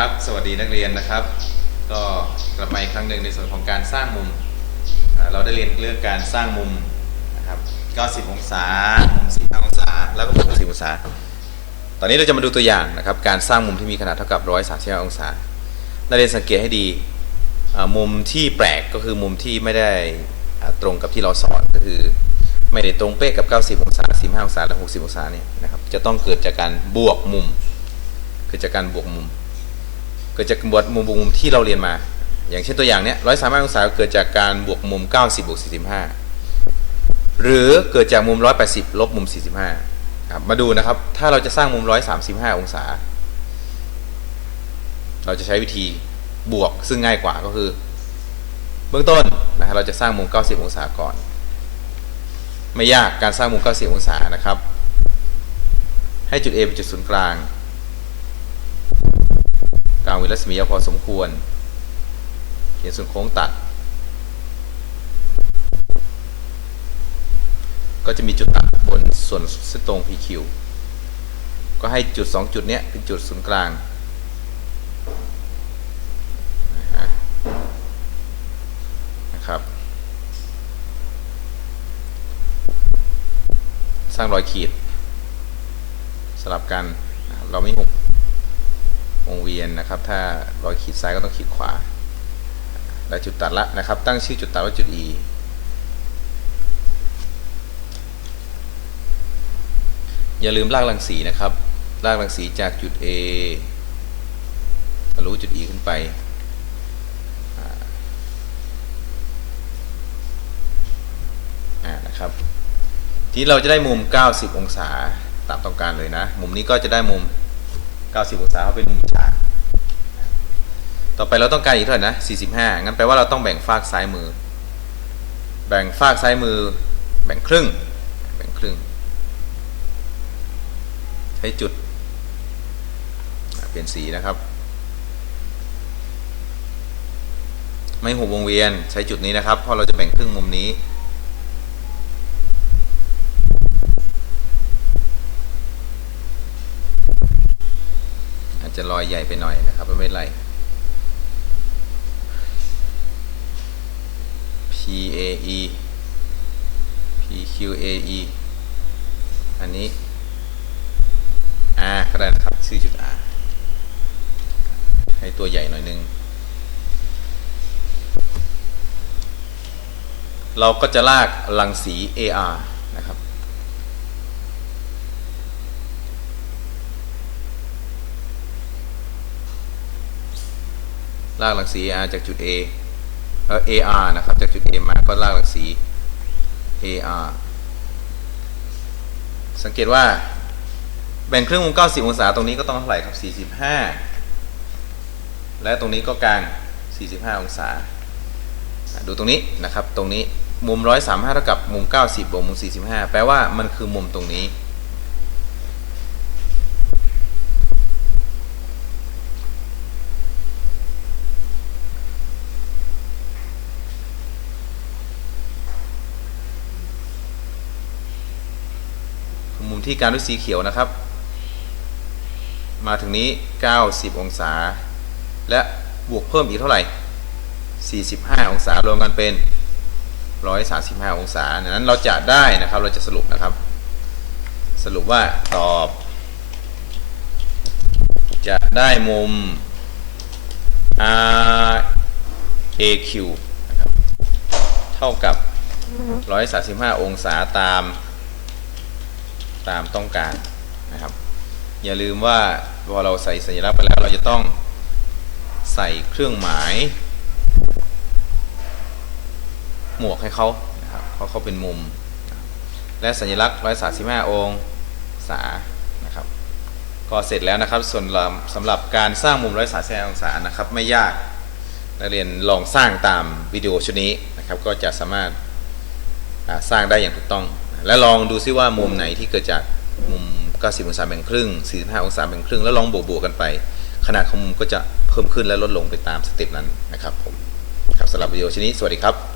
ครับ สวัสดีนักเรียนนะครับ ก็กลับมาอีกครั้งหนึ่งในส่วนของการสร้างมุม เราได้เรียนเรื่องการสร้างมุมนะครับ90องศามุม45องศา แล้วก็มุม60องศา ตอนนี้เราจะมาดูตัวอย่างนะครับ การสร้างมุมที่มีขนาดเท่ากับ135องศา นักเรียนสังเกตให้ดีมุมที่แปลกก็คือมุมที่ไม่ได้ตรงกับที่เราสอนก็คือไม่ได้ตรงเป๊ะกับ 90 องศา 45 องศาและ60 องศาเนี่ยนะครับ จะต้องเกิดจากการบวกมุม เกิดจากการบวกมุม เกิดจากบวกมุมบวกมุมที่เราเรียนมา อย่างเช่นตัวอย่างเนี้ย135องศาเกิดจากการบวกมุม 90บวก45 หรือเกิดจากมุม 180 ลบมุม 45ครับมาดูนะครับ ถ้าเราจะสร้างมุม 135 องศา เราจะใช้วิธีบวกซึ่งง่ายกว่าก็คือ เบื้องต้นนะฮะเราจะสร้างมุม 90 องศาก่อน ไม่ยากการสร้างมุม 90 องศานะครับ ให้จุด A เป็นจุดศูนย์กลาง กลางวิรัศมีพอสมควร เขียนส่วนโค้งตัด ก็จะมีจุดตัดบนส่วนเส้นตรง PQ ก็ให้จุด 2 จุดเนี้ยเป็นจุดศูนย์กลางนะครับ สร้างรอยขีด สลับกันเราไม่หุบ วงเวียนนะครับ ถ้ารอยขีดซ้ายก็ต้องขีดขวาได้จุดตัดละนะครับ ตั้งชื่อจุดตัดว่าจุด E อย่าลืมลากรังสีนะครับ ลากรังสีจากจุด A ทะลุจุด E ขึ้นไปนะครับ ทีนี้เราจะได้มุม 90 องศาตามต้องการเลยนะ มุมนี้ก็จะได้มุม 90 องศาเพราเป็นมุมฉาก ต่อไปเราต้องการอีกเท่าไหร่นะ 45 งั้นแปลว่าเราต้องแบ่งฝากซ้ายมือ แบ่งฝากซ้ายมือ แบ่งครึ่ง แบ่งครึ่ง ใช้จุด เปลี่ยนสีนะครับ ไม่หุบวงเวียนใช้จุดนี้นะครับ เพราะเราจะแบ่งครึ่งมุมนี้ จะรอยใหญ่ไปหน่อยนะครับไม่เป็นไร P A E P Q A E อันนี้ R ก็ได้นะครับ ชื่อจุด R ให้ตัวใหญ่หน่อยนึง เราก็จะลากรังสี AR นะครับ ลากรังสี AR จากจุด A เอ่อ AR นะครับ จากจุด A มาก็ลากรังสี AR สังเกตว่าแบ่งครึ่งมุม 90 องศาตรงนี้ก็ต้องเท่าไหร่ครับ 45 และตรงนี้ก็กลาง 45 องศาอะดูตรงนี้นะครับ ตรงนี้มุม 135 เท่ากับมุม 90 บวกมุม 45 แปลว่ามันคือมุมตรงนี้ มุมที่การด้วยสีเขียวนะครับ มาถึงนี้ 90 องศา และบวกเพิ่มอีกเท่าไหร่ 45 องศารวมกันเป็น 135 องศาดังนั้นเราจะได้นะครับเราจะสรุปนะครับ สรุปว่าตอบ จะได้มุม R A Q นะครับ เท่ากับ 135 องศาตาม ตามต้องการนะครับ อย่าลืมว่าพอเราใส่สัญลักษณ์ไปแล้วเราจะต้องใส่เครื่องหมาย หมวกให้เขานะครับเพราะเขาเป็นมุม และสัญลักษณ์135องศานะครับก็เสร็จแล้วนะครับส่วนสำหรับการสร้างมุม135องศานะครับไม่ยากนักเรียนลองสร้างตามวิดีโอชุดนี้นะครับ ก็จะสามารถสร้างได้อย่างถูกต้อง และลองดูซิว่ามุมไหนที่เกิดจากมุม 90 องศาแบ่งครึ่ง 45 องศาแบ่งครึ่ง แล้วลองบวกๆกันไป ขนาดของมุมก็จะเพิ่มขึ้นและลดลงไปตามสเต็ปนั้นนะครับผมครับสำหรับวิดีโอชิ้นนี้สวัสดีครับ